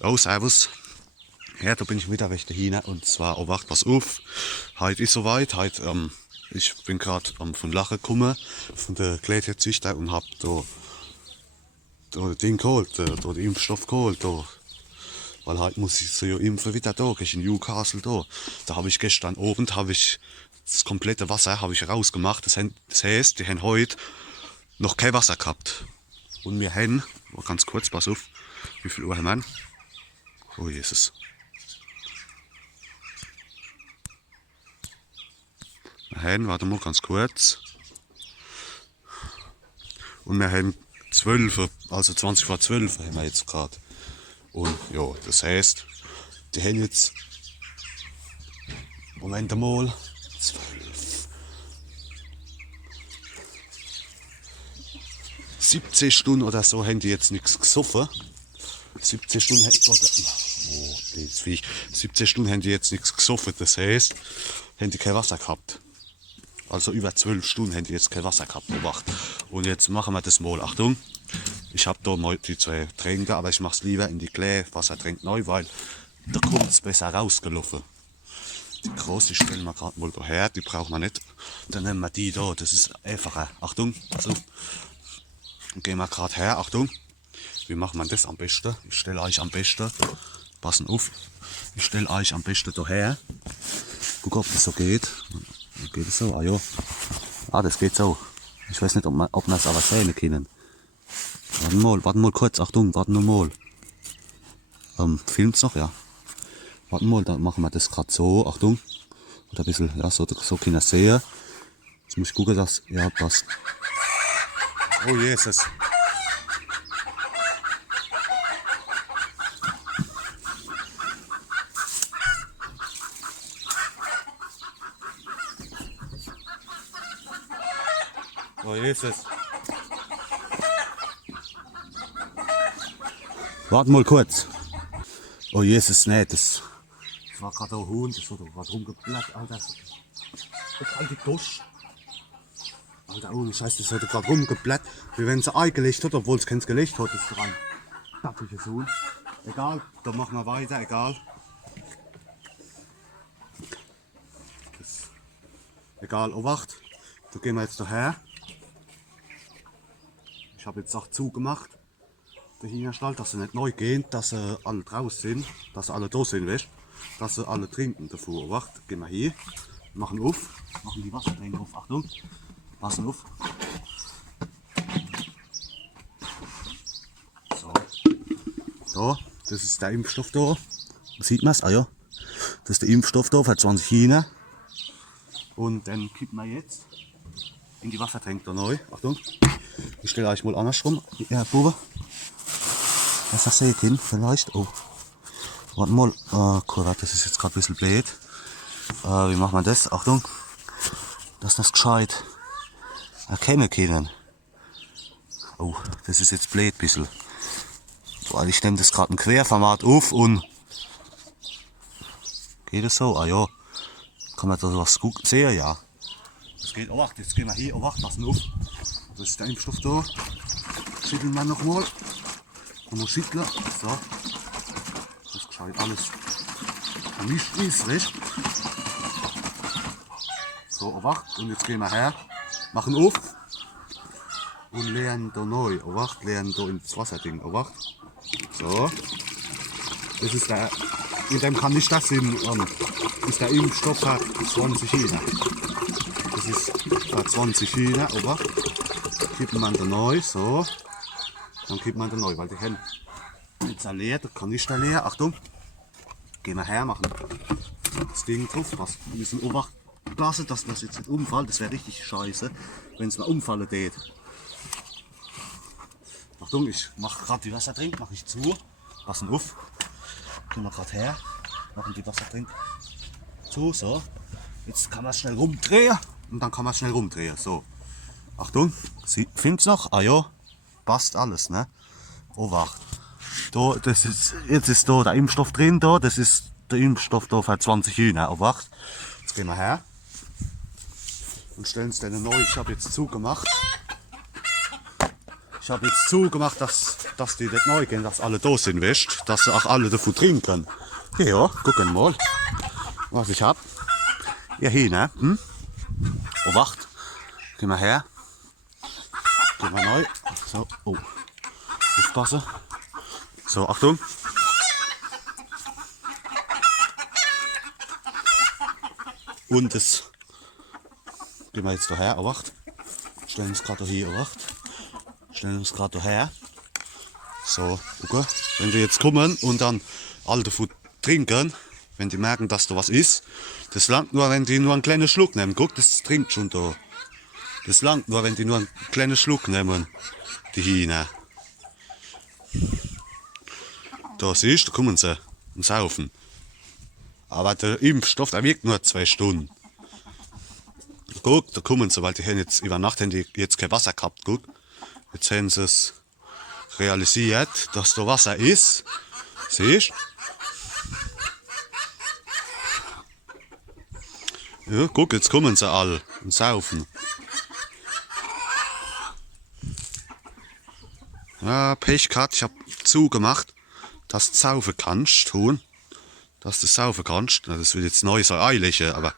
Oh, servus. Ja, da bin ich wieder recht hin. Und zwar, oh, wacht, pass auf. Heute ist soweit. Heute, ich bin gerade von Lachen gekommen, von der Kleidherzüchter und hab da das Ding geholt, da den Impfstoff geholt. Da. Weil heute muss ich so ja impfen wieder da, ich in Newcastle da. Da habe ich gestern Abend, habe ich das komplette Wasser habe ich rausgemacht. Das heißt, die haben heute noch kein Wasser gehabt. Und wir haben, oh, ganz kurz, pass auf, wie viel Uhr haben wir? Oh Jesus. Wir haben, warte mal ganz kurz. Und wir haben 12, also 20 vor 12 haben wir jetzt gerade. Und ja, das heißt, die haben jetzt, Moment mal, 12, 17 Stunden oder so haben die jetzt nichts gesoffen. 17 Stunden das Viech. 17 Stunden haben die jetzt nichts gesoffen. Das heißt, haben die kein Wasser gehabt. Also über 12 Stunden haben die jetzt kein Wasser gehabt. Obacht. Und jetzt machen wir das mal. Achtung. Ich habe da mal die 2 Tränke, aber ich mache es lieber in die Wassertränke neu, weil da kommt es besser rausgelaufen. Die große stellen wir gerade mal daher, die brauchen wir nicht. Dann nehmen wir die da, das ist einfacher. Achtung, so. Dann gehen wir gerade her, Achtung. Wie macht man das am besten? Ich stelle euch am besten, passen auf, ich stelle euch am besten daher. Guck, ob das so geht. Geht es so? Ah ja. Ah, das geht so. Ich weiß nicht, ob man es aber sehen können. Warten mal kurz, Achtung, warten wir mal. Filmt's noch, ja. Warten mal, dann machen wir das gerade so, Achtung. Oder ein bisschen, ja, so kann ich sehen. Jetzt muss ich gucken, dass, ja, passt. Oh Jesus. Oh Jesus. Warte mal kurz. Oh Jesus, nee, das war gerade ein Hund, das hat gerade rumgeblättert, Alter. Das alte Gosch. Alter, ohne Scheiß, das hat gerade rumgeblättert, wie wenn sie eingelegt hat, obwohl es keins gelegt hat, das dran. Dappiges Huhn. Egal, dann machen wir weiter, egal. Egal, Obacht. Da gehen wir jetzt daher. Ich habe jetzt auch zugemacht. Der Hühnerstall, dass sie nicht neu gehen, dass sie alle draußen sind, dass sie alle da sind, weißt? Dass sie alle trinken davor. Obacht, gehen wir hier, machen auf, machen die Wassertränke auf, Achtung, passen auf. So, da, das ist der Impfstoff da, sieht man es, ah ja, das ist der Impfstoff da für 20 Hühner. Und dann kippen wir jetzt in die Wassertränke da neu, Achtung, ich stelle euch mal andersrum, ja, Bube. Was das seht hin, vielleicht? Oh. Warte mal. Cool, das ist jetzt gerade ein bisschen blöd. Wie macht man das? Achtung. Dass das gescheit erkennen können. Oh, das ist jetzt blöd ein bisschen. Weil ich nehme das gerade ein Querformat auf und. Geht es so? Ah ja. Kann man da was gut sehen? Ja. Das geht. Oh, jetzt gehen wir hier. Oh, passen auf. Das ist der Impfstoff da. Schütteln wir nochmal. Und noch schütteln. So. Das gescheit alles vermischt ist, weißt? So, erwacht. Und jetzt gehen wir her. Machen auf. Und leeren da neu. Erwacht. Leeren da ins Wasserding. Erwacht. So. Das ist der. In dem kann nicht das sein. Ist der Impfstoff hat 20 Hühner. Das ist für 20 Hühner. Erwacht. Kippen man da neu. So. Dann kippt man da neu, weil die Hände jetzt leer, der kann nicht leer. Achtung, gehen wir her, machen das Ding drauf. Wir müssen aufpassen, dass das jetzt nicht umfällt. Das wäre richtig scheiße, wenn es mal umfallen geht. Achtung, ich mache gerade die Wassertränke, mache ich zu. Passen auf. Gehen wir gerade her, machen die Wassertränke zu. So, jetzt kann man schnell rumdrehen und dann kann man schnell rumdrehen. So, Achtung, find's noch? Ah ja. Passt alles, ne? Obacht. Da, das ist, jetzt ist da der Impfstoff drin, da, das ist der Impfstoff da für 20 Hühner. Obacht. Jetzt gehen wir her und stellen es dann neu. Ich habe jetzt zugemacht. Ich habe jetzt zugemacht, dass die nicht neu gehen, dass alle da sind, weißt, dass sie auch alle davon trinken. Ja, gucken mal, was ich hab. Ja, hier, ne? Oh, wacht. Gehen wir her. Gehen wir neu. So, oh. Aufpassen. So, Achtung. Und das gehen wir jetzt daher, wacht. Stellen uns gerade hier, wacht. Stellen uns gerade daher. So, okay. Wenn die jetzt kommen und dann alle davon trinken, wenn die merken, dass da was ist, das langt nur, wenn die nur einen kleinen Schluck nehmen. Guck, das trinkt schon da. Das langt nur, wenn die nur einen kleinen Schluck nehmen, die Hähne. Da siehst du, da kommen sie und saufen. Aber der Impfstoff, der wirkt nur 2 Stunden. Guck, da kommen sie, weil die haben jetzt über Nacht haben die jetzt kein Wasser gehabt. Guck, jetzt haben sie es realisiert, dass da Wasser ist. Siehst du? Ja, guck, jetzt kommen sie alle und saufen. Ja, Pech gehabt, ich hab zugemacht, dass du saufen kannst, tun. Dass du saufen kannst. Das wird jetzt neu so eilig, aber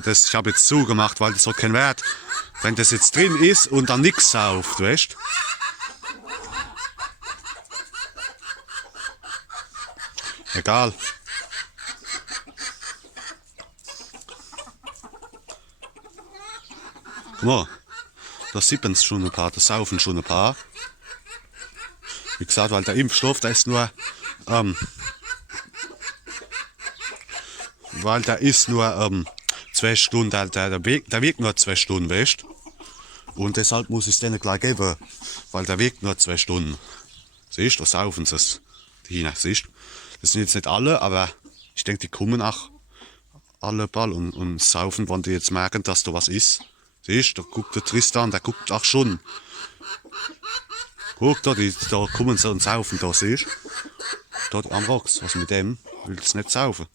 das, ich habe jetzt zugemacht, weil das hat keinen Wert. Wenn das jetzt drin ist und dann nichts sauft, weißt du? Egal. Guck mal, da sippen es schon ein paar, da saufen schon ein paar. Wie gesagt, weil der Impfstoff, der ist nur, weil der ist nur 2 Stunden, der wirkt nur 2 Stunden, weißt du? Und deshalb muss ich es denen gleich geben, weil der wirkt nur 2 Stunden. Siehst du, da saufen sie es. Die Hähne, siehst du? Das sind jetzt nicht alle, aber ich denke, die kommen auch alle bald und saufen, wenn die jetzt merken, dass da was ist. Siehst du, da guckt der Tristan, der guckt auch schon. Guck, da kommen sie und saufen, da siehst du? Da am Rocks, was mit dem? Will das nicht saufen.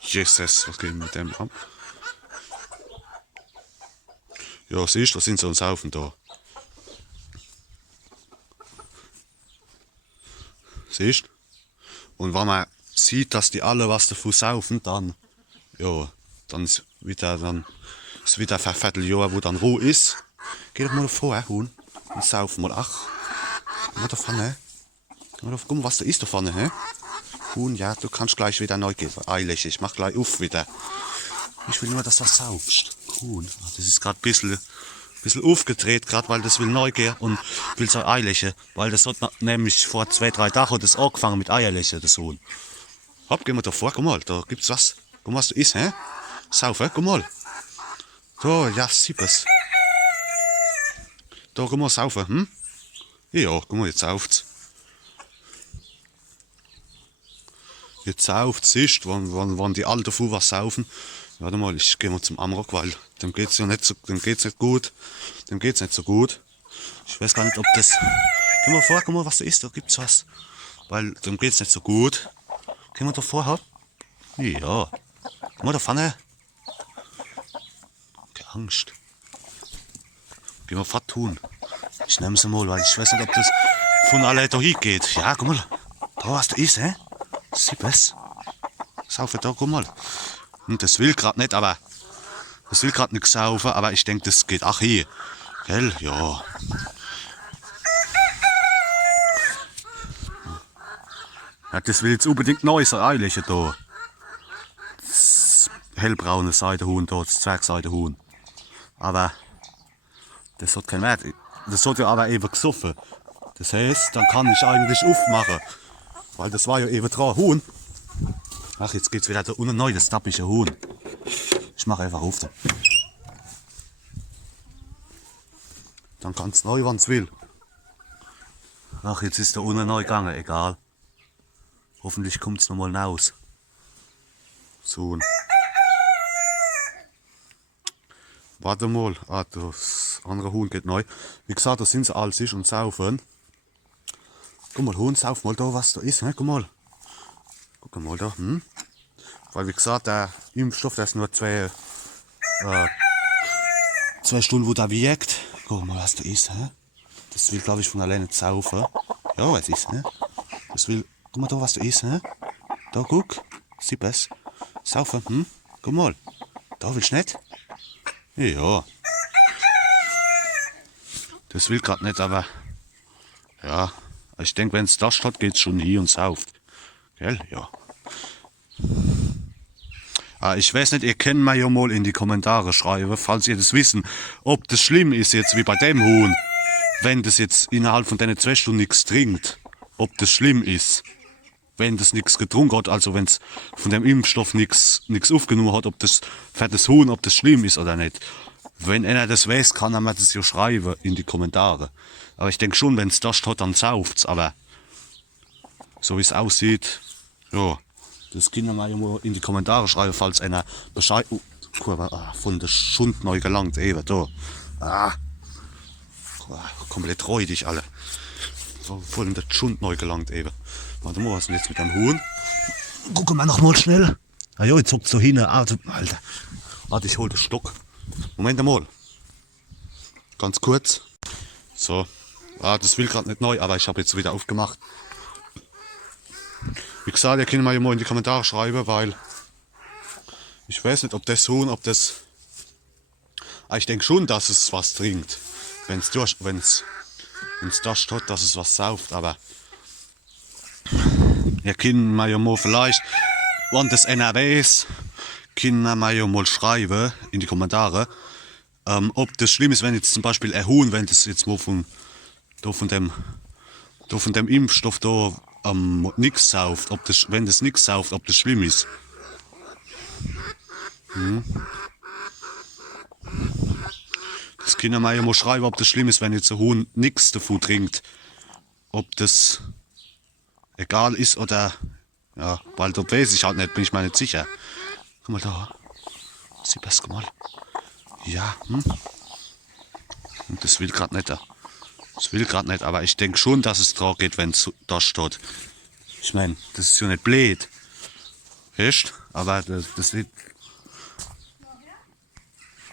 Jesus, was geht mit dem ab? Ja, siehst du, da sind sie und saufen da. Siehst du? Und wenn man sieht, dass die alle was davon saufen, dann, ja, dann ist wieder ein Vierteljahr, wo dann Ruhe ist. Geh doch mal davor, Huhn, und sauf mal. Ach, komm mal da vorne. Guck mal, was da ist da vorne, hä? Huhn, ja, du kannst gleich wieder neu gehen. Eilig, ich mach gleich auf wieder. Ich will nur, dass du was saufst. Huhn, das ist gerade ein bisschen aufgedreht, gerade weil das will neu gehen und will so Eierliche, weil das hat nämlich vor 2, 3 Tagen hat das angefangen mit Eierliche, das Huhn. Hopp, gehen wir da vor, guck mal, da gibt's was. Guck mal, was da ist, hä? Saufen, guck mal. Da, ja, sieh es. Da, guck mal, saufen, Ja, guck mal, jetzt sauft's. Jetzt sauft's, siehst du, wann die Alten davon was saufen. Warte mal, ich gehe mal zum Amrock, weil dem geht's ja nicht so, dem geht's nicht gut. Dem geht's nicht so gut. Ich weiß gar nicht, ob das. Geh mal vor, guck mal, was da ist, da gibt's was. Weil dem geht's nicht so gut. Gehen wir da vorher? Ja. Guck mal da vorne. Keine Angst. Gehen wir fort tun. Ich nehme sie mal, weil ich weiß nicht, ob das von allein da hingeht. Ja, guck mal. Da was da ist, hä? Sieh es. Saufen da, guck mal. Und das will gerade nicht, aber. Das will gerade nicht saufen, aber ich denke, das geht auch hier. Gell? Ja. Ja, das will jetzt unbedingt neu sein, Eiliche da. Das hellbraune Seidenhuhn da, das Zwergseidenhuhn. Aber das hat keinen Wert. Das hat ja aber eben gesoffen. Das heißt, dann kann ich eigentlich aufmachen. Weil das war ja eben dran. Huhn. Ach, jetzt geht's wieder da unten neu, das tappische Huhn. Ich mache einfach auf. Dann kann es neu, wann es will. Ach, jetzt ist der unten neu gegangen, egal. Hoffentlich kommt es nochmal raus. So. Warte mal. Ah, das andere Huhn geht neu. Wie gesagt, da sind sie all sich und saufen. Guck mal, Huhn, sauf mal da, was da ist. Ne? Guck mal. Guck mal da. Weil wie gesagt, der Impfstoff, der ist nur 2 Stunden, wo der wirkt. Guck mal, was da ist, hä? Das will, glaube ich, von alleine saufen. Ja, was ist, hä? Das will, guck mal da, was da ist, hä? Da, guck, sieh es. Saufen, Guck mal. Da willst du nicht? Ja. Das will gerade nicht, aber ja, ich denke, wenn es das hat, geht's schon hier und sauft. Gell? Ja. Ich weiß nicht, ihr könnt mir ja mal in die Kommentare schreiben, falls ihr das wissen, ob das schlimm ist jetzt wie bei dem Huhn, wenn das jetzt innerhalb von den 2 Stunden nichts trinkt, ob das schlimm ist, wenn das nichts getrunken hat, also wenn es von dem Impfstoff nichts aufgenommen hat, ob das für das Huhn, ob das schlimm ist oder nicht. Wenn einer das weiß, kann er mir das ja schreiben in die Kommentare. Aber ich denke schon, wenn es das hat, dann sauft's, aber so wie es aussieht, ja. Das können wir ja mal in die Kommentare schreiben, falls einer Bescheid von der Schund neu gelangt, eben da. Komplett räudig alle. Von der Schund neu gelangt eben. Warte mal, was ist denn jetzt mit dem Huhn? Gucken wir noch mal schnell. Ah ja, jetzt hockt so hin. Alter. Warte, ich hol den Stock. Moment mal. Ganz kurz. So. Das will gerade nicht neu, aber ich habe jetzt wieder aufgemacht. Wie gesagt, ihr könnt mir ja mal in die Kommentare schreiben, weil ich weiß nicht, ob das Huhn, ob das... Ich denke schon, dass es was trinkt. Wenn es das hat, dass es was sauft, aber ihr könnt mir ja mal vielleicht, wenn das einer weiß, könnt ihr mir ja mal schreiben in die Kommentare, ob das schlimm ist, wenn jetzt zum Beispiel ein Huhn, wenn das jetzt mal von dem Impfstoff da nichts sauft, wenn das nichts sauft, ob das schlimm ist. Das können wir ja mal schreiben, ob das schlimm ist, wenn jetzt ein Huhn nichts davon trinkt. Ob das egal ist oder, ja, weil da weiß ich halt nicht, bin ich mir nicht sicher. Guck mal da. Sieh das, guck mal. Ja, Und das will gerade nicht. Das will gerade nicht, aber ich denke schon, dass es dran geht, wenn es da steht. Ich meine, das ist ja nicht blöd. Echt? Aber das wird.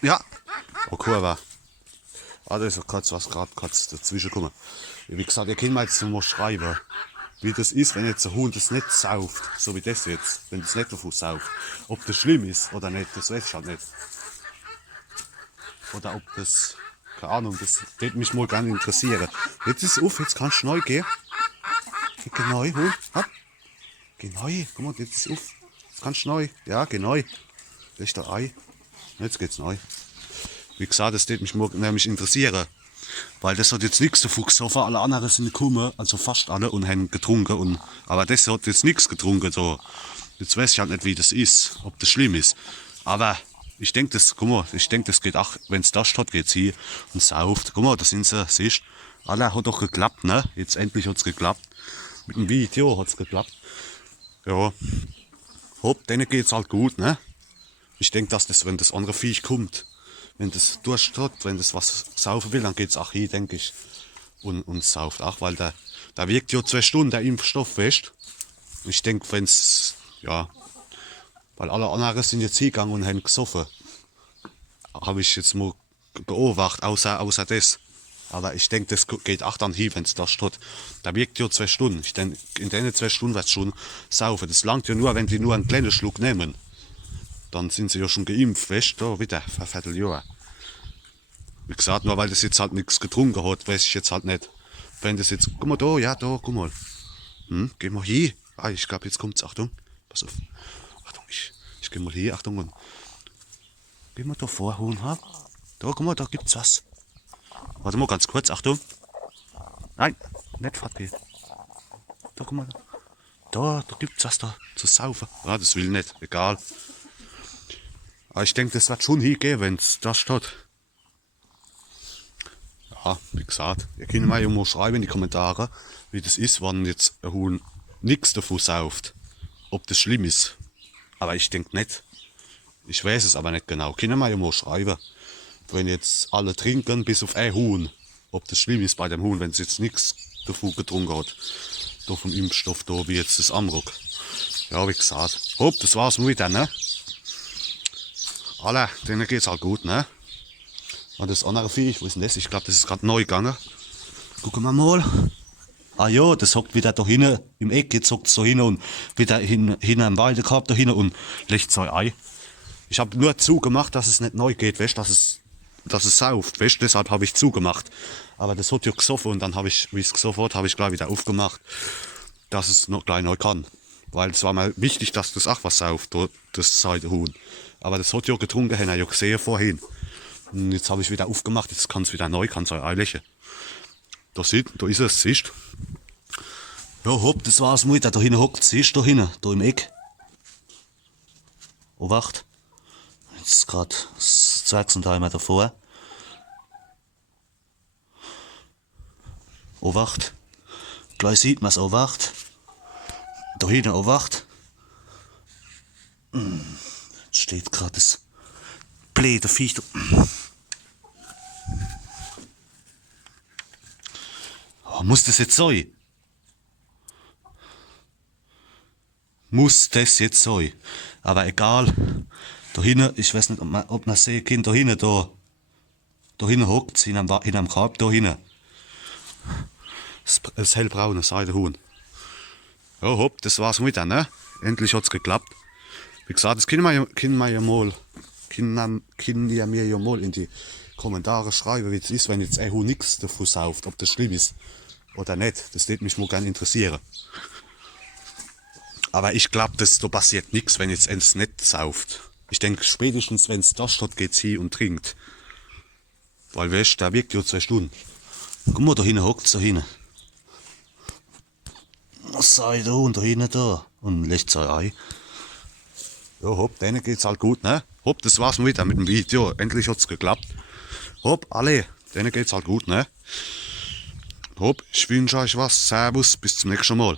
Ja. Okay, aber. Da ist ja kurz was gerade dazwischen gekommen. Wie gesagt, ihr könnt mir jetzt mal schreiben, wie das ist, wenn jetzt ein Hund das nicht sauft, so wie das jetzt, wenn das nicht davon sauft. Ob das schlimm ist oder nicht, das weiß ich halt nicht. Oder ob das, keine Ahnung, das würde mich mal gerne interessieren. Jetzt ist es auf, jetzt kannst du neu gehen. Geh neu, Hund, hopp. Geh neu, guck mal, jetzt ist es auf. Jetzt kannst du neu, ja, geh neu. Das ist der Ei. Jetzt geht's neu. Wie gesagt, das würde mich mal nämlich interessieren. Weil das hat jetzt nichts davon gesoffen, alle anderen sind gekommen, also fast alle, und haben getrunken. Aber das hat jetzt nichts getrunken. So. Jetzt weiß ich halt nicht, wie das ist, ob das schlimm ist. Aber ich denke, das, guck mal, ich denke, das geht auch, wenn es das hat, geht's hier und sauft. Guck mal, da sind sie, siehst du, alle hat doch geklappt, ne? Jetzt endlich hat's geklappt. Mit dem Video hat's geklappt. Ja, hopp, denen geht's halt gut, ne? Ich denke, dass das, wenn das andere Viech kommt, wenn das Durst hat, wenn das was saufen will, dann geht's auch hier, denke ich. Und sauft auch, weil da wirkt ja 2 Stunden der Impfstoff, weißt. Ich denke, wenn's, ja, weil alle anderen sind jetzt hingegangen und haben gesoffen. Habe ich jetzt mal beobachtet, außer das. Aber ich denke, das geht auch dann hin, wenn es da steht. Da wirkt ja 2 Stunden. Ich denke, in den 2 Stunden wird es schon saufen. Das langt ja nur, wenn die nur einen kleinen Schluck nehmen. Dann sind sie ja schon geimpft, weißt du, da wieder, für ein Vierteljahr. Wie gesagt, nur weil das jetzt halt nichts getrunken hat, weiß ich jetzt halt nicht. Wenn das jetzt, guck mal da, ja da, guck mal. Geh mal hier. Ich glaube, jetzt kommt's, Achtung. Pass auf. Achtung, ich geh mal hier, Achtung. Und geh mal da vor, Huhn, ha? Da, guck mal, da gibt's was. Warte mal ganz kurz, Achtung. Nein, nicht fortgehen. Da, guck mal. Da gibt's was da zu saufen. Das will nicht, egal. Aber ich denke, das wird schon hingehen, wenn es da steht. Ja, wie gesagt, ihr könnt mir ja mal schreiben in die Kommentare, wie das ist, wenn jetzt ein Huhn nichts davon sauft. Ob das schlimm ist. Aber ich denke nicht. Ich weiß es aber nicht genau. Können wir ja mal schreiben. Wenn jetzt alle trinken, bis auf ein Huhn. Ob das schlimm ist bei dem Huhn, wenn es jetzt nichts davon getrunken hat. Da vom Impfstoff, da wie jetzt das Amrock. Ja, wie gesagt. Hopp, das war's mit dann, ne? Alle, denen geht's halt gut, ne? Und das andere Viech, wo ist denn das? Ich glaube, das ist gerade neu gegangen. Gucken wir mal. Ah ja, das hockt wieder da hinten im Eck, jetzt hockt es da hinten und wieder hinten am Weidekorb da hinten und legt sein Ei. Ich habe nur zugemacht, dass es nicht neu geht, weißt, dass es sauft, weißt, deshalb habe ich zugemacht. Aber das hat ja gesoffen und dann habe ich, wie es gesoffen hat, habe ich gleich wieder aufgemacht, dass es noch gleich neu kann. Weil es war mal wichtig, dass das auch was sauft, das Seidehuhn. Aber das hat ja getrunken, haben wir ja gesehen vorhin. Und jetzt habe ich wieder aufgemacht, jetzt kann es wieder neu, kann sein Ei legen. Da ist es, siehst du? Ja, hopp, das war's, Mutter. Da hinten hockt, siehst du, da hinten, da im Eck. Oh, wacht. Jetzt gerade das 2. Mal davor. Oh, wacht. Gleich sieht man's, oh, wacht. Da hinten, oh, wacht. Jetzt steht gerade das blöde Viech da. Oh, muss das jetzt sein? Muss das jetzt sein? Aber egal. Da hinten, ich weiß nicht, ob man sehen kann, da hinten, da hinten hockt es, hinterm Korb, da hinten. Das hellbraune Seidehuhn. Ja, hopp, das war's mit dann, ne? Endlich hat's geklappt. Wie gesagt, das können ihr mir ja mal in die Kommentare schreiben, wie es ist, wenn jetzt ein Huhn nichts davon sauft, ob das schlimm ist oder nicht. Das würde mich mal gerne interessieren. Aber ich glaube, da passiert nichts, wenn jetzt eins nicht sauft. Ich denke, spätestens wenn es da steht, geht's hin und trinkt. Weil weißt, der wirkt ja 2 Stunden. Guck mal, da hinten hockt's, da hinten. Was sei da und da hinten da? Und legt sein Ei. Ja, hopp, denen geht's halt gut, ne? Hopp, das war's wieder mit dem Video. Endlich hat's geklappt. Hopp, alle, denen geht's halt gut, ne? Hopp, ich wünsche euch was. Servus, bis zum nächsten Mal.